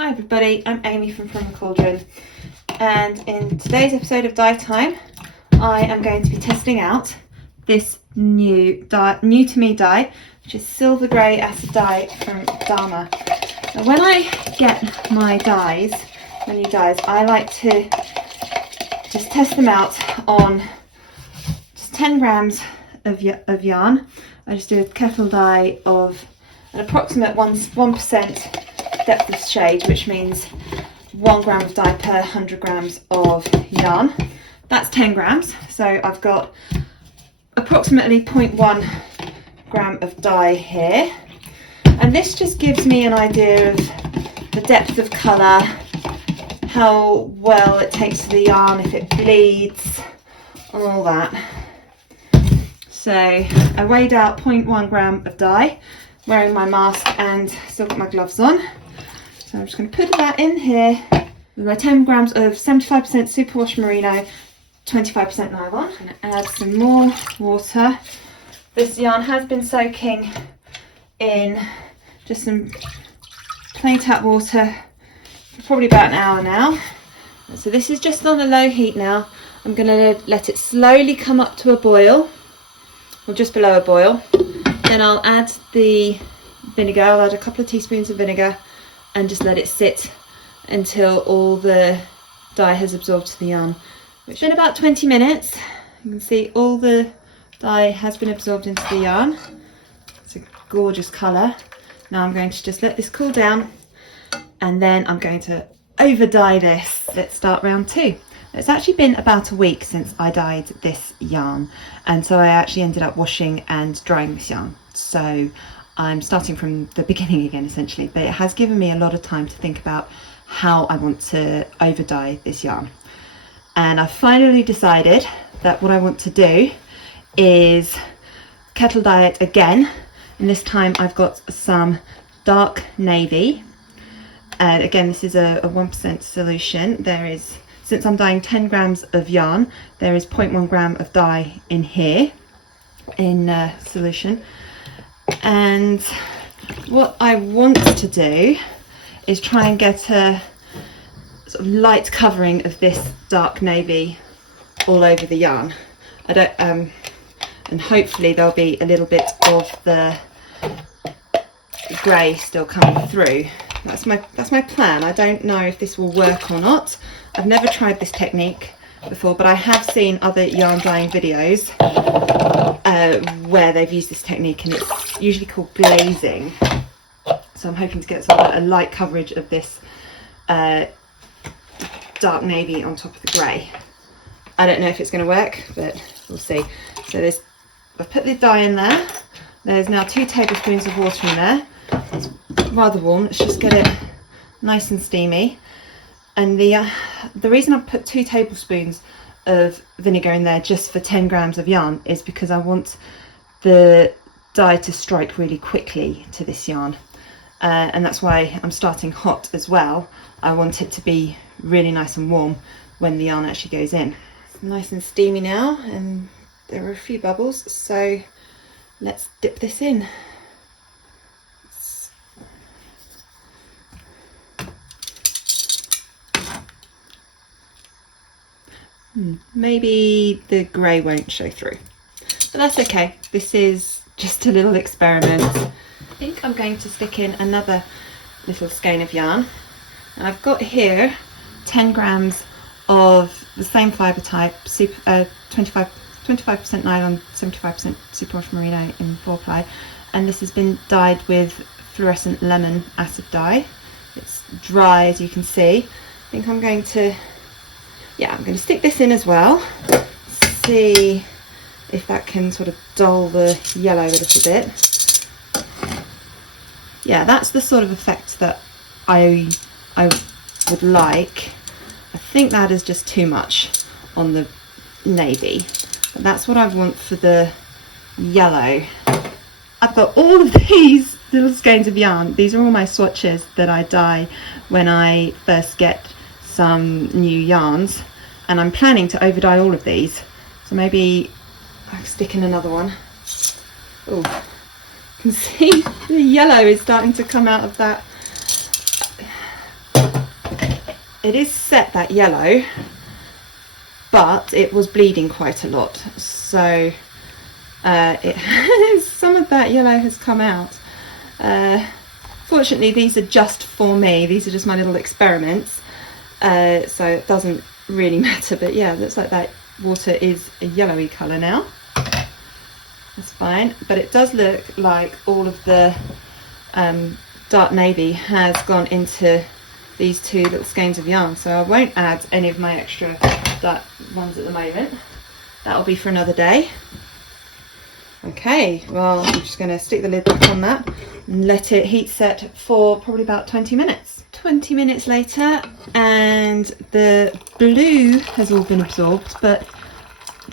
Hi everybody, I'm Amy from Cauldron, and in today's episode of Dye Time I am going to be testing out this new to me dye, which is silver grey acid dye from Dharma. Now when I get my dyes, my new dyes, I like to just test them out on just 10 grams of yarn. I just do a Kettle dye of an approximate 1% depth of shade, which means 1 gram of dye per 100 grams of yarn. That's 10 grams, so I've got approximately 0.1 gram of dye here, and this just gives me an idea of the depth of colour, how well it takes to the yarn, if it bleeds, and all that. So I weighed out 0.1 gram of dye, wearing my mask and still got my gloves on. So I'm just going to put that in here with my 10 grams of 75% superwash merino, 25% nylon. I'm going to add some more water. This yarn has been soaking in just some plain tap water for probably about an hour now. So this is just on a low heat now. I'm going to let it slowly come up to a boil, or just below a boil. Then I'll add the vinegar. I'll add a couple of teaspoons of vinegar and just let it sit until all the dye has absorbed to the yarn. It's been about 20 minutes. You can see all the dye has been absorbed into the yarn. It's a gorgeous colour. Now I'm going to just let this cool down, and then I'm going to over dye this. Let's start round 2. It's actually been about a week since I dyed this yarn, and so I actually ended up washing and drying this yarn. So I'm starting from the beginning again essentially, but it has given me a lot of time to think about how I want to over dye this yarn. And I finally decided that what I want to do is kettle dye it again, and this time I've got some dark navy. Again, this is a 1% solution. Since I'm dyeing 10 grams of yarn, there is 0.1 gram of dye in here in solution. And what I want to do is try and get a sort of light covering of this dark navy all over the yarn. And hopefully there'll be a little bit of the grey still coming through. That's my plan. I don't know if this will work or not. I've never tried this technique before, but I have seen other yarn dyeing videos where they've used this technique, and it's usually called glazing. So I'm hoping to get sort of a light coverage of this dark navy on top of the grey. I don't know if it's going to work, but we'll see. So I've put the dye in there. There's now 2 tablespoons of water in there. It's rather warm. Let's just get it nice and steamy. And the reason I've put 2 tablespoons of vinegar in there just for 10 grams of yarn is because I want the dye to strike really quickly to this yarn, and that's why I'm starting hot as well. I want it to be really nice and warm when the yarn actually goes in. It's nice and steamy now, and there are a few bubbles, so let's dip this in. Maybe the grey won't show through, but that's okay. This is just a little experiment. I think I'm going to stick in another little skein of yarn, and I've got here 10 grams of the same fibre type, 25% nylon, 75% superwash merino in 4-ply, and this has been dyed with fluorescent lemon acid dye. It's dry, as you can see. I think I'm going to stick this in as well, see if that can sort of dull the yellow a little bit. Yeah, that's the sort of effect that I would like. I think that is just too much on the navy, but that's what I want for the yellow. I've got all of these little skeins of yarn. These are all my swatches that I dye when I first get some new yarns, and I'm planning to over dye all of these, so maybe I'll stick in another one. Oh, you can see the yellow is starting to come out of that. it is set that yellow, but it was bleeding quite a lot, so it has, some of that yellow has come out. Fortunately, these are just for me, these are just my little experiments, so it doesn't really matter. But yeah, it looks like that water is a yellowy colour now. That's fine, but it does look like all of the dark navy has gone into these two little skeins of yarn, so I won't add any of my extra dark ones at the moment. That'll be for another day. Okay, well, I'm just going to stick the lid back on that and let it heat set for probably about 20 minutes. 20 minutes later, and the blue has all been absorbed, but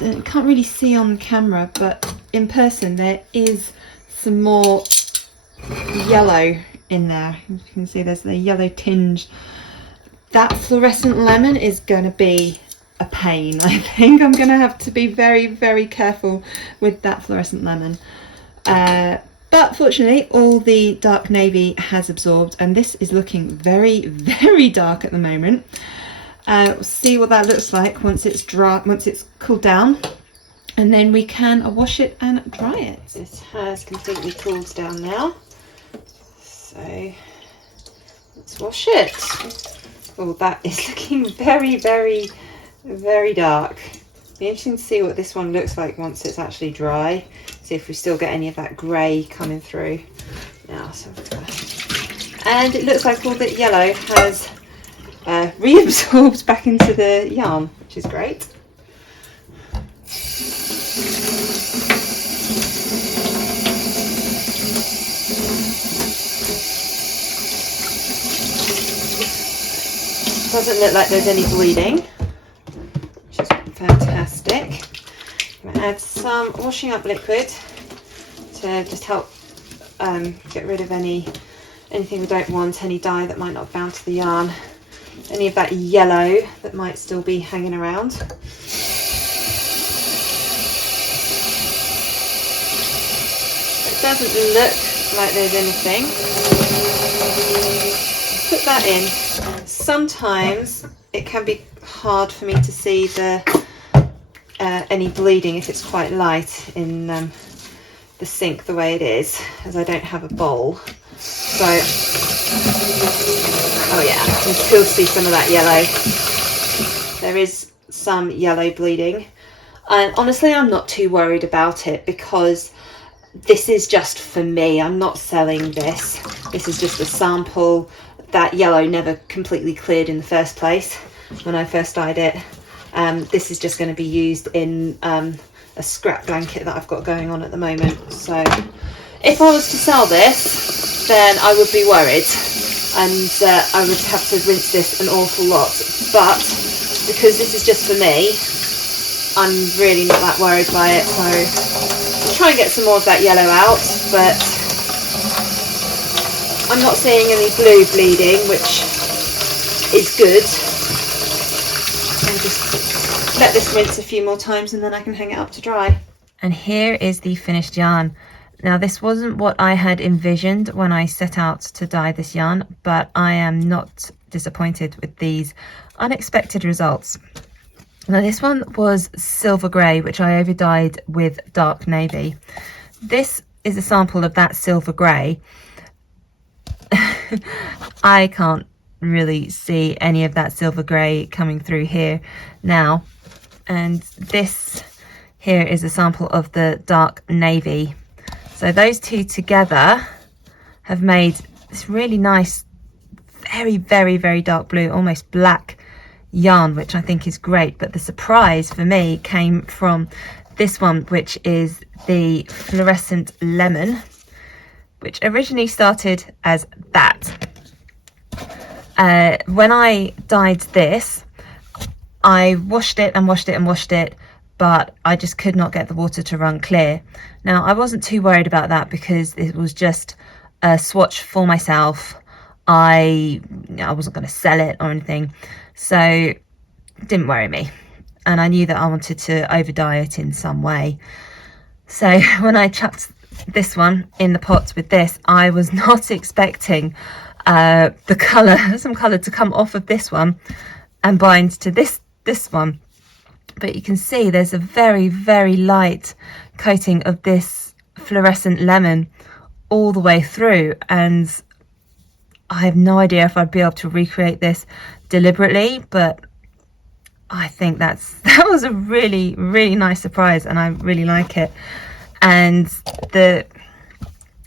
you can't really see on camera, but in person there is some more yellow in there. As you can see, there's the yellow tinge. That fluorescent lemon is going to be a pain. I think I'm going to have to be very, very careful with that fluorescent lemon. But fortunately, all the dark navy has absorbed, and this is looking very, very dark at the moment. We'll see what that looks like once it's dry, once it's cooled down, and then we can wash it and dry it. This has completely cooled down now, so let's wash it. Oh, that is looking very, very, very dark. Be interesting to see what this one looks like once it's actually dry. See if we still get any of that grey coming through. Now, and it looks like all the yellow has reabsorbed back into the yarn, which is great. Doesn't look like there's any bleeding, which is fantastic. I'm going to add some washing up liquid to just help get rid of anything we don't want, any dye that might not bound to the yarn, any of that yellow that might still be hanging around. It doesn't look like there's anything. Put that in. Sometimes it can be hard for me to see any bleeding if it's quite light in the sink the way it is, as I don't have a bowl. So, oh yeah, you can still see some of that yellow. There is some yellow bleeding. And honestly, I'm not too worried about it because this is just for me. I'm not selling this. This is just a sample. That yellow never completely cleared in the first place when I first dyed it. This is just going to be used in a scrap blanket that I've got going on at the moment. So if I was to sell this, then I would be worried, and I would have to rinse this an awful lot. But because this is just for me, I'm really not that worried by it. So I'll try and get some more of that yellow out, but I'm not seeing any blue bleeding, which is good. I'll just let this rinse a few more times and then I can hang it up to dry. And here is the finished yarn. Now, this wasn't what I had envisioned when I set out to dye this yarn, but I am not disappointed with these unexpected results. Now, this one was silver grey, which I overdyed with dark navy. This is a sample of that silver grey. I can't really see any of that silver grey coming through here now, and this here is a sample of the dark navy. So those two together have made this really nice, very, very, very dark blue, almost black yarn, which I think is great. But the surprise for me came from this one, which is the fluorescent lemon, which originally started as that. When I dyed this, I washed it and washed it and washed it, but I just could not get the water to run clear. Now, I wasn't too worried about that because it was just a swatch for myself. I wasn't going to sell it or anything, so it didn't worry me. And I knew that I wanted to overdye it in some way. So when I chucked this one in the pot with this, I was not expecting the colour, some colour to come off of this one and bind to this one. But you can see there's a very, very light coating of this fluorescent lemon all the way through, and I have no idea if I'd be able to recreate this deliberately, but I think that was a really, really nice surprise, and I really like it. And the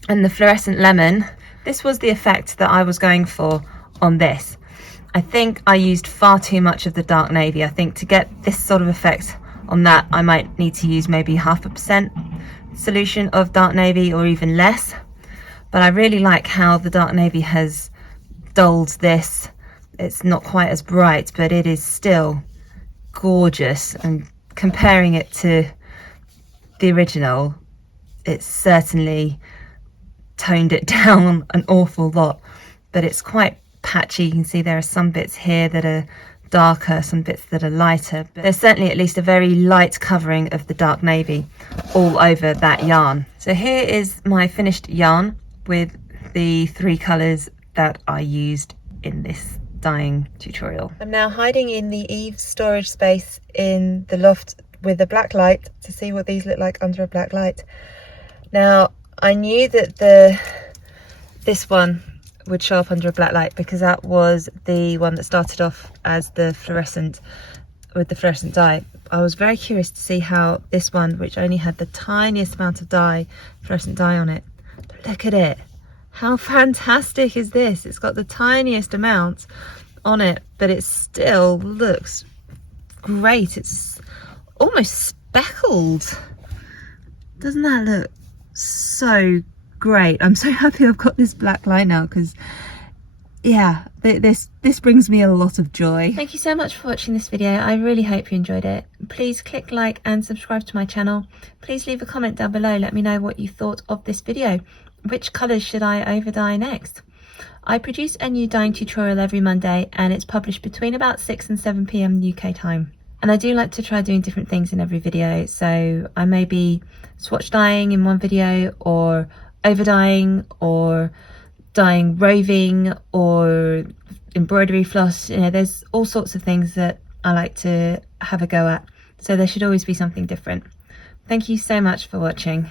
fluorescent lemon, this was the effect that I was going for on this. I think I used far too much of the dark navy. I think to get this sort of effect on that, I might need to use maybe 0.5% solution of dark navy or even less. But I really like how the dark navy has dulled this. It's not quite as bright, but it is still gorgeous. And comparing it to the original, it's certainly toned it down an awful lot, but it's quite patchy. You can see there are some bits here that are darker, some bits that are lighter, but there's certainly at least a very light covering of the dark navy all over that yarn. So here is my finished yarn with the 3 colours that I used in this dyeing tutorial. I'm now hiding in the eaves storage space in the loft with a black light to see what these look like under a black light. Now I knew that this one would show up under a black light because that was the one that started off as the fluorescent with the fluorescent dye. I was very curious to see how this one, which only had the tiniest amount of dye, fluorescent dye on it, but look at it. How fantastic is this? It's got the tiniest amount on it, but it still looks great. It's almost speckled. Doesn't that look so great? I'm so happy I've got this black line now, because yeah, this brings me a lot of joy. Thank you so much for watching this video. I really hope you enjoyed it. Please click like and subscribe to my channel. Please leave a comment down below. Let me know what you thought of this video. Which colours should I overdye next? I produce a new dyeing tutorial every Monday, and it's published between about 6 and 7 PM UK time. And I do like to try doing different things in every video, so I may be swatch dyeing in one video, or overdyeing, or dyeing roving, or embroidery floss. You know, there's all sorts of things that I like to have a go at, so there should always be something different. Thank you so much for watching.